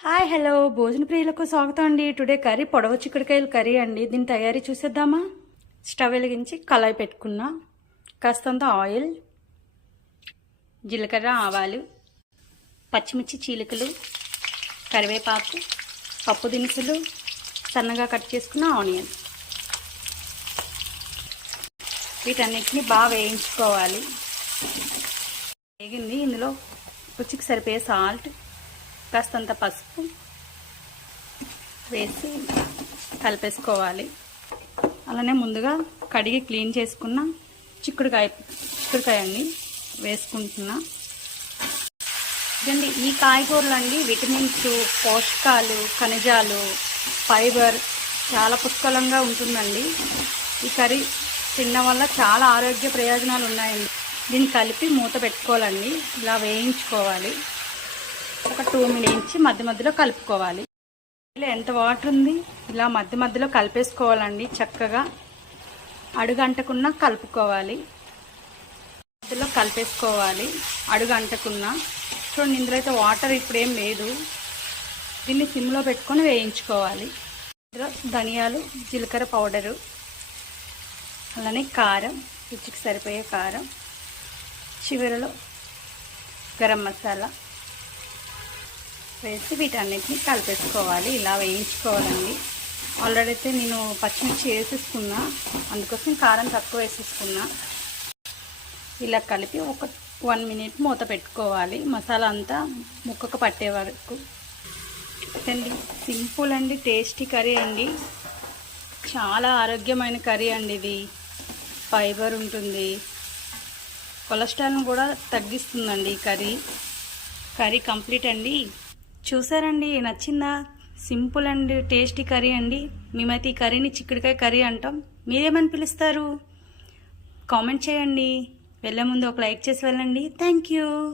Hi hello. భోజన ప్రియులకు స్వాగతం అండి. టుడే కర్రీ పొడవ చిక్కుడుకాయల కర్రీ అండి. దీని తయారీ చూసేద్దామా? స్టవ్ వెలిగించి కళాయి పెట్టుకున్నా. కాస్తంత ఆయిల్ జీలకర్ర ఆవాలు పచ్చిమిర్చి చీలికలు కరివేపాకు పప్పు దినుసులు సన్నగా కట్ చేసుకున్న ఆనియన్. వీటన్నిటిని బాగా వేయించుకోవాలి. వేగింది. ఇందులో రుచికి సరిపోయే సాల్ట్ కాస్తంత పసుపు వేసి కలిపేసుకోవాలి. అలానే ముందుగా కడిగి క్లీన్ చేసుకున్న చిక్కుడుకాయ చిక్కుడుకాయ అండి వేసుకుంటున్నా. ఇదండి ఈ కాయగూరలు అండి. విటమిన్స్ పోషకాలు ఖనిజాలు ఫైబర్ చాలా పుష్కలంగా ఉంటుందండి. ఈ కర్రీ తినడం వల్ల చాలా ఆరోగ్య ప్రయోజనాలు ఉన్నాయండి. దీన్ని కలిపి మూత పెట్టుకోవాలండి. ఇలా వేయించుకోవాలి. ఒక టూ మినిట్స్ మధ్య మధ్యలో కలుపుకోవాలి. ఇలా ఎంత వాటర్ ఉంది? ఇలా మధ్య మధ్యలో కలిపేసుకోవాలండి చక్కగా. అడుగంటకున్నా కలుపుకోవాలి. మధ్యలో కలిపేసుకోవాలి అడుగంటకున్నా. చూడండి ఇందులో అయితే వాటర్ ఇప్పుడు ఏం లేదు. దీన్ని సిమ్లో పెట్టుకొని వేయించుకోవాలి. ఇందులో ధనియాలు జీలకర్ర పౌడరు అలానే కారం రుచికి సరిపోయే కారం చివరిలో గరం మసాలా. వేసి వీటన్నిటిని కలిపేసుకోవాలి. ఇలా వేయించుకోవాలండి. ఆల్రెడీ అయితే నేను పచ్చిమిర్చి వేసేసుకున్నా. అందుకోసం కారం తక్కువ వేసేసుకున్నా. ఇలా కలిపి ఒక వన్ మినిట్ మూత పెట్టుకోవాలి. మసాలా అంతా ముక్కకు పట్టే వరకు. అండి సింపుల్ అండి టేస్టీ కర్రీ అండి. చాలా ఆరోగ్యమైన కర్రీ అండి ఇది. ఫైబర్ ఉంటుంది. కొలెస్ట్రాల్ని కూడా తగ్గిస్తుందండి ఈ కర్రీ. కర్రీ కంప్లీట్ అండి. చూసారండి నచ్చిందా? సింపుల్ అండ్ టేస్టీ కర్రీ అండి. మేమైతే ఈ కర్రీని చిక్కుడుకాయ కర్రీ అంటాం. మీరేమని పిలుస్తారు? కామెంట్ చేయండి. వెళ్ళే ముందు ఒక లైక్ చేసి వెళ్ళండి. Thank you.